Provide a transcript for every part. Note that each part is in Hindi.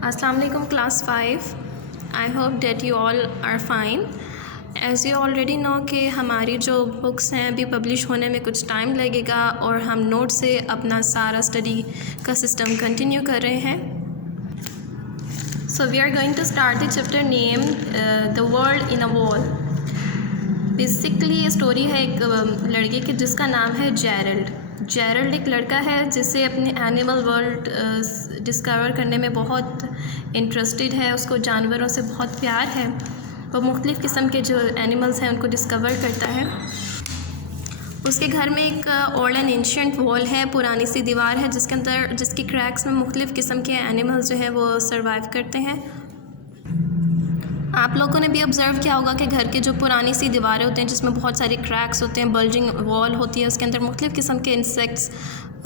Assalamu alaikum class 5. I hope that you all are fine. As you already know कि हमारी जो बुक्स हैं अभी पब्लिश होने में कुछ टाइम लगेगा और हम नोट से अपना सारा स्टडी का सिस्टम कंटिन्यू कर रहे हैं. So we are going to start the chapter named The World in a Wall. Basically ये स्टोरी है एक लड़के की जिसका नाम है जेरल्ड एक लड़का है जिसे अपने एनिमल वर्ल्ड डिस्कवर करने में बहुत इंटरेस्टेड है. उसको जानवरों से बहुत प्यार है. वो मुख्तलिफ़ किस्म के जो एनिमल्स हैं उनको डिस्कवर करता है. उसके घर में एक ओल्ड एंड एंशिएंट वॉल है, पुरानी सी दीवार है जिसकी क्रैक्स में मुख्तलिफ़ किस्म के एनिमल्स जो है वो सर्वाइव करते हैं. आप लोगों ने भी ऑब्ज़र्व किया होगा कि घर के जो पुरानी सी दीवारें होते हैं जिसमें बहुत सारे क्रैक्स होते हैं, बल्जिंग वॉल होती है, उसके अंदर मुख्तलिफ़ किस्म के इंसेक्ट्स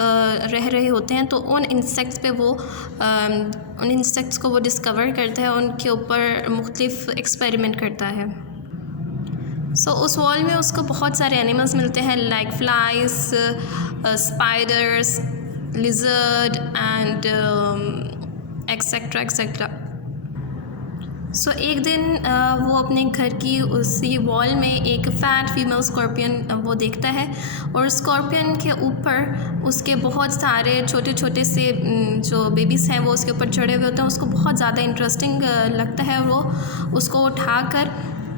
रह रहे होते हैं. तो उन इंसेक्ट्स को वो डिस्कवर करता है, उनके ऊपर मुख्तलिफ़ एक्सपेरिमेंट करता है. उस वॉल में उसको बहुत सारे एनिमल्स मिलते हैं like flies, spiders, lizard and etcetera. एक दिन वो अपने घर की उसी वॉल में एक फ़ैट फीमेल स्कॉर्पियन वो देखता है और स्कॉर्पियन के ऊपर उसके बहुत सारे छोटे छोटे से जो बेबीज़ हैं वो उसके ऊपर चढ़े हुए होते हैं. उसको बहुत ज़्यादा इंटरेस्टिंग लगता है और वो उसको उठाकर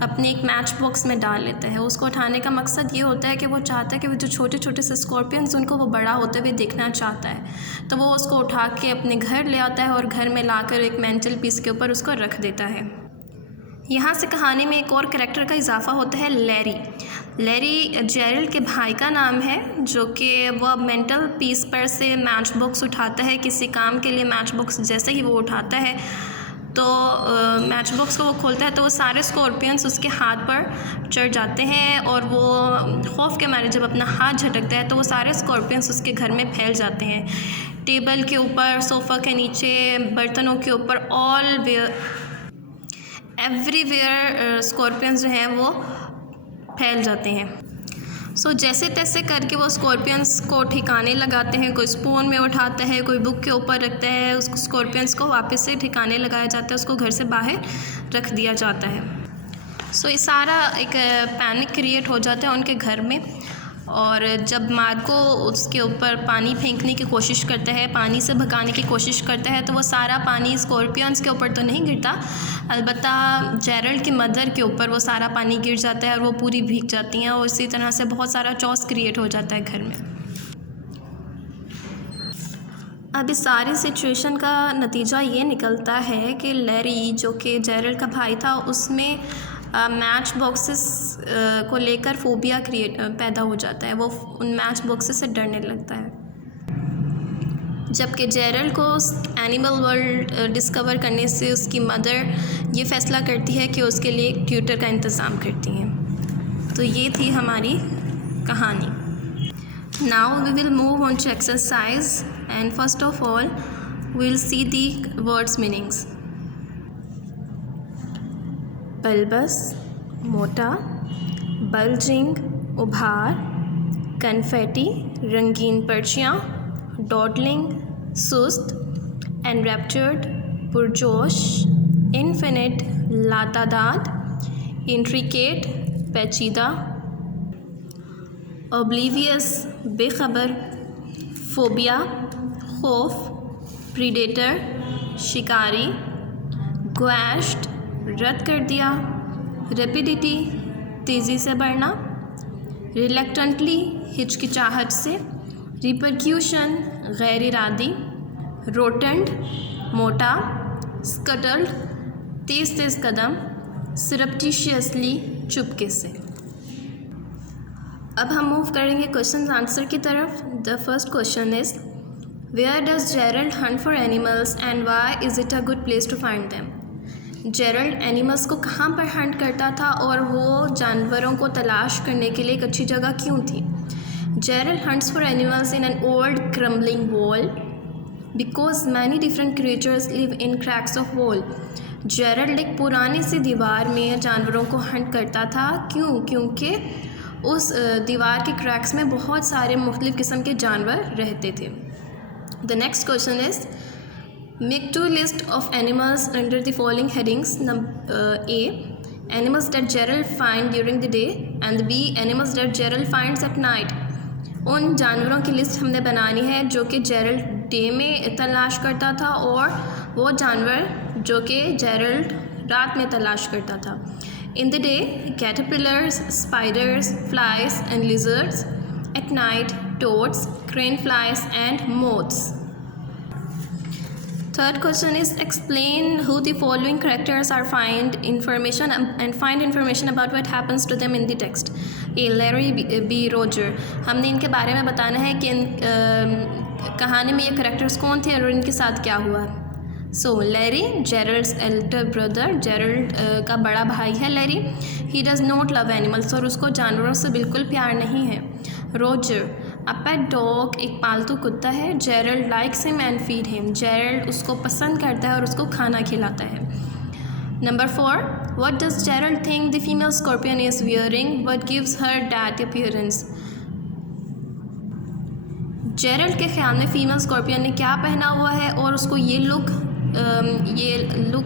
अपने एक मैच बॉक्स में डाल लेता है. उसको उठाने का मकसद ये होता है कि वो चाहता है कि वो जो छोटे छोटे से स्कॉर्पियंस उनको वो बड़ा होते हुए देखना चाहता है. तो वो उसको उठा के अपने घर ले आता है और घर में लाकर एक मेंटल पीस के ऊपर उसको रख देता है. यहाँ से कहानी में एक और कैरेक्टर का इजाफा होता है, लैरी जेरल्ड के भाई का नाम है, जो कि वह मेंटल पीस पर से मैच बॉक्स उठाता है किसी काम के लिए. मैच बॉक्स जैसे ही वो उठाता है तो मैच बॉक्स को वो खोलता है तो वो सारे स्कॉर्पियंस उसके हाथ पर चढ़ जाते हैं और वो खौफ के मारे जब अपना हाथ झटकता है तो वो सारे स्कॉर्पियंस उसके घर में फैल जाते हैं. टेबल के ऊपर, सोफ़ा के नीचे, बर्तनों के ऊपर, एवरीवेयर स्कॉर्पियंस जो हैं वो फैल जाते हैं. जैसे तैसे करके वो स्कॉर्पियंस को ठिकाने लगाते हैं. कोई स्पून में उठाता है, कोई बुक के ऊपर रखता है. उस स्कॉर्पियंस को वापस से ठिकाने लगाया जाता है, उसको घर से बाहर रख दिया जाता है. ये सारा एक पैनिक क्रिएट हो जाता है उनके घर में. और जब मार्को उसके ऊपर पानी फेंकने की कोशिश करता है, पानी से भगाने की कोशिश करता है, तो वो सारा पानी स्कॉर्पियंस के ऊपर तो नहीं गिरता, अलबत्ता जेरल्ड की मदर के ऊपर वो सारा पानी गिर जाता है और वो पूरी भीग जाती हैं और इसी तरह से बहुत सारा चॉस क्रिएट हो जाता है घर में. अब इस सारी सिचुएशन का नतीजा ये निकलता है कि लैरी, जो कि जेरल्ड का भाई था, उसमें मैच बॉक्सेस को लेकर फोबिया पैदा हो जाता है. वो उन मैच बॉक्सेस से डरने लगता है. जबकि जेरल्ड को एनिमल वर्ल्ड डिस्कवर करने से उसकी मदर ये फ़ैसला करती है कि उसके लिए एक ट्यूटर का इंतज़ाम करती हैं. तो ये थी हमारी कहानी. Now we will move on to exercise and first of all we will see the words meanings. Bulbous मोटा, बल्जिंग उभार, कन्फेटी रंगीन पर्चियाँ, डॉडलिंग सुस्त, एनरैप्चर्ड पुरजोश, इन्फिनिट लातादाद, इंट्रिकेट पेचीदा, ओब्लीवियस बेखबर, फोबिया खौफ, प्रीडेटर शिकारी, ग्वैश्ड रद्द कर दिया, रैपिडिटी तेज़ी से बढ़ना, रिलैक्टेंटली हिचकिचाहट से, रिपरक्यूशन गैर इरादी, रोटेंट मोटा, स्कटल्ड तेज़ तेज़ कदम, सरप्टिशियसली चुपके से. अब हम मूव करेंगे क्वेश्चन आंसर की तरफ. The first question is, where does Gerald hunt for animals and why is it a good place to find them. Gerald animals को कहाँ पर हंट करता था और वो जानवरों को तलाश करने के लिए एक अच्छी जगह क्यों थी. Gerald hunts for animals in an old crumbling wall because many different creatures live in cracks of wall. Gerald एक पुरानी सी दीवार में जानवरों को हंट करता था. क्योंकि उस दीवार के क्रैक्स में बहुत सारे मुख्तलिफ़ किस्म के जानवर रहते थे. The next question is, Make two lists of animals under the following headings. A. Animals that Gerald find during the day and B. Animals that Gerald finds at night. उन जानवरों की लिस्ट हमने बनानी है जो कि जेरल्ड डे में तलाश करता था और वो जानवर जो कि जेरल्ड रात में तलाश करता था. In the day caterpillars, spiders, flies and lizards. At night toads, crane flies and moths. Third question is explain who the following characters are, find information about what happens to them in the text. A. Larry, B. Roger. हमने इनके बारे में बताना है कि कहानी में ये characters कौन थे और इनके साथ क्या हुआ. So Larry, Gerald's elder brother. Gerald का बड़ा भाई है Larry. He does not love animals और उसको जानवरों से बिल्कुल प्यार नहीं है. Roger, a pet dog, एक पालतू कुत्ता है. Gerald likes him and feed him. Gerald उसको पसंद करता है और उसको खाना खिलाता है. Number 4, what does Gerald think the female scorpion is wearing? What gives her that appearance? Gerald के ख्याल में फ़ीमेल स्कॉर्पियन ने क्या पहना हुआ है और उसको ये लुक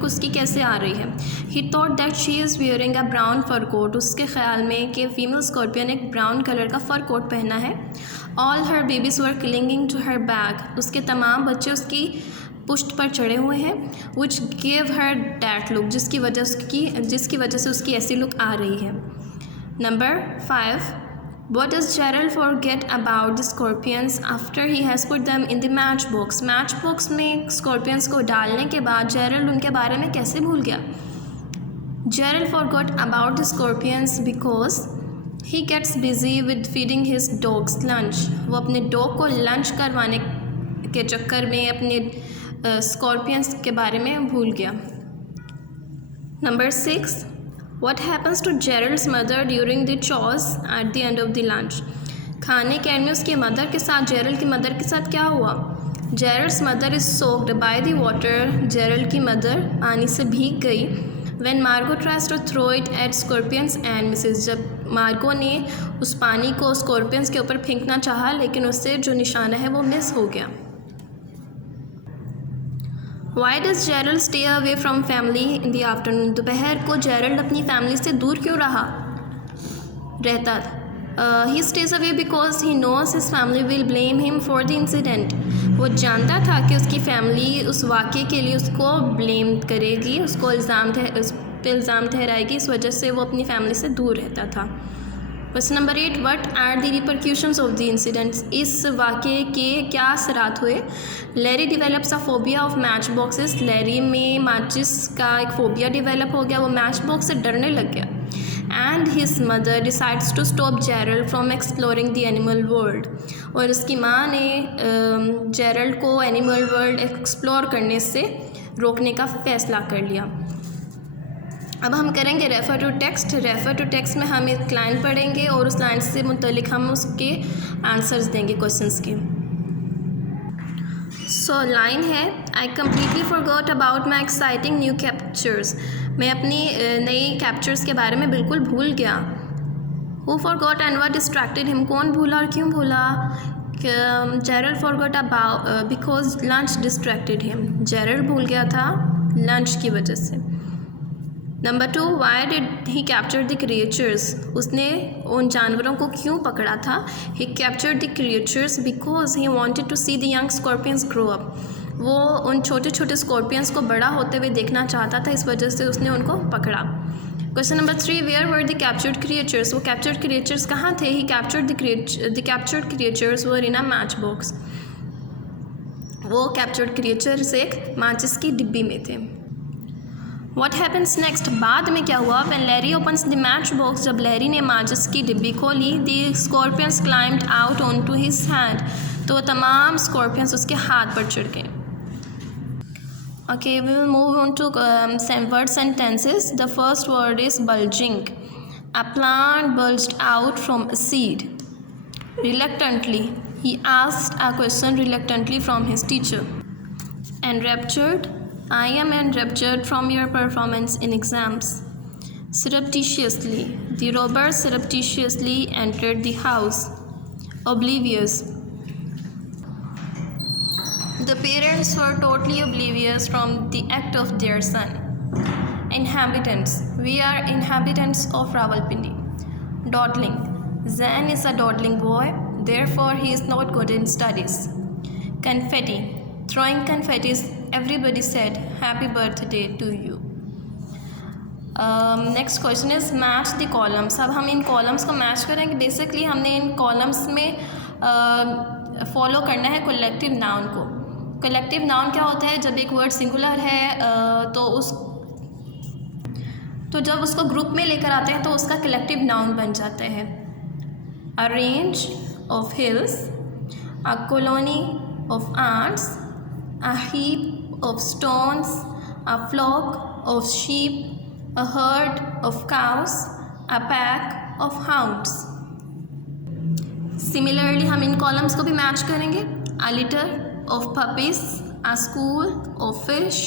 उसकी कैसे आ रही है. He thought that she is wearing a brown fur coat. उसके ख्याल में कि फ़ीमेल स्कॉर्पियन एक ब्राउन कलर का फ़र कोट पहना है. All her babies were clinging to her back. उसके तमाम बच्चे उसकी पुश्त पर चढ़े हुए हैं. Which give her that look, जिसकी वजह से उसकी ऐसी लुक आ रही है. Number 5, what does Gerald forget about the scorpions after he has put them in the matchbox? Matchbox में स्कॉर्पियंस को डालने के बाद जेरल्ड उनके बारे में कैसे भूल गया. Gerald forgot about the scorpions because he gets busy with feeding his dog's lunch. वो अपने डॉग को लंच करवाने के चक्कर में अपने स्कॉर्पियंस के बारे में भूल गया. Number 6, What happens to Gerald's mother during the chores at the end of the lunch? खाने के एंड में उसकी मदर के साथ, जेरल्ड की मदर के साथ क्या हुआ. Gerald's mother is soaked by the water. Gerald की मदर पानी से भीग गई. When Margot tries to throw it at scorpions and misses. जब मार्गो ने उस पानी को स्कॉर्पियंस के ऊपर फेंकना चाहा लेकिन उससे जो निशाना है वो मिस हो गया. Why does Gerald stay away from family in the afternoon? दोपहर को जेरल्ड अपनी फैमिली से दूर क्यों रहता. He stays away because he knows his family will blame him for the incident. वो जानता था कि उसकी फैमिली उस वाक़े के लिए उसको ब्लेम करेगी, उस पर इल्ज़ाम ठहराएगी. इस वजह से वो अपनी फैमिली से दूर रहता था. Question number 8, what are the repercussions of the incidents? इस वाक़े के क्या असरात हुए. Larry develops a phobia of match boxes. Larry में माचिस का एक फोबिया डेवलप हो गया, वो मैच बॉक्स से डरने लग गया. And his mother decides to stop Gerald from exploring the animal world. और उसकी माँ ने जेरल्ड को एनिमल वर्ल्ड एक्सप्लोर करने से रोकने का फ़ैसला कर लिया. अब हम करेंगे refer to text. Refer to text में हम एक लाइन पढ़ेंगे और उस लाइन से मुतल्लिक हम उसके आंसर्स देंगे क्वेश्चंस के. सो लाइन है, I completely forgot about my exciting new captures. मैं अपनी नई कैप्चर्स के बारे में बिल्कुल भूल गया. Who forgot and what distracted him. कौन भूला और क्यों भूला. Gerald forgot about because lunch distracted him. Gerald भूल गया था लंच की वजह से. Number 2, why did he capture the creatures. उसने उन जानवरों को क्यों पकड़ा था. He capture the creatures because he wanted to see the young scorpions grow up. वो उन छोटे छोटे स्कॉर्पियंस को बड़ा होते हुए देखना चाहता था, इस वजह से उसने उनको पकड़ा. Question number 3, where were the captured creatures. वो कैप्चर्ड क्रिएचर्स कहाँ थे. He captured the captured creatures were in a match box. वो कैप्चर्ड क्रिएचर्स एक माचिस की डिब्बी में थे. What happens next? बाद में क्या हुआ. When Larry opens the matchbox. जब लैरी ने माचिस की डिब्बी खोली. The scorpions climbed out onto his hand. तो तमाम स्कॉर्पियंस उसके हाथ पर चढ़ गए. Okay, we will move on to word sentences. The first word is bulging. A plant bulged out from a seed. Reluctantly. He asked a question reluctantly from his teacher. Enraptured. I am enraptured from your performance in exams. Surreptitiously. The robbers surreptitiously entered the house. Oblivious. The parents were totally oblivious theirs from the act of their son. Inhabitants. We are inhabitants of Rawalpindi. Dawdling. Zain is a dawdling boy, therefore he is not good in studies. Confetti. Throwing confettis, everybody said happy birthday to you. Next question is match the columns. अब हम इन कॉलम्स को मैच करेंगे. बेसिकली हमने इन कॉलम्स में फॉलो करना है कलेक्टिव नाउन को. कलेक्टिव नाउन क्या होता है? जब एक वर्ड सिंगुलर है तो जब उसको ग्रुप में लेकर आते हैं तो उसका कलेक्टिव नाउन बन जाता है. A range of hills, a colony of ants, a heap of stones, a flock of sheep, a herd of cows, a pack of hounds. Similarly हम इन कॉलम्स को भी मैच करेंगे. A litter of puppies, a school of fish,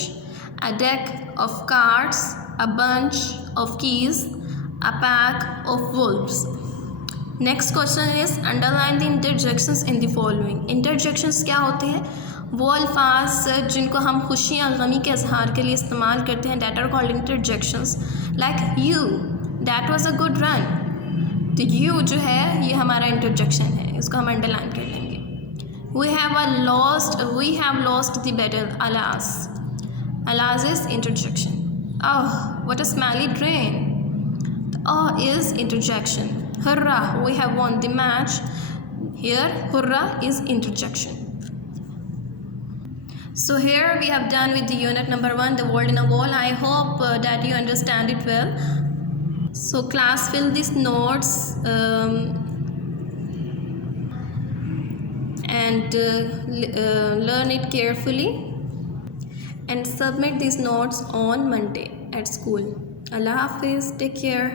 a deck of cards, a bunch of keys, a pack of wolves. Next question is underline the interjections in the following. Interjections क्या होते हैं? वो अल्फाज जिनको हम खुशी या गमी के इजहार के लिए इस्तेमाल करते हैं, that are called interjections. Like you, that was a good run. तो यू जो है ये हमारा इंटरजेक्शन है, इसको हम अंडरलाइन कर लेंगे. We have lost the battle, alas. Alas is interjection. What a smelly drain. Is interjection. Hurrah, we have won the match. Here hurrah is interjection. So here we have done with the unit number 1, the world in a wall. I hope that you understand it well. So class, fill these notes and learn it carefully and submit these notes on Monday at school. Allah Hafiz, take care.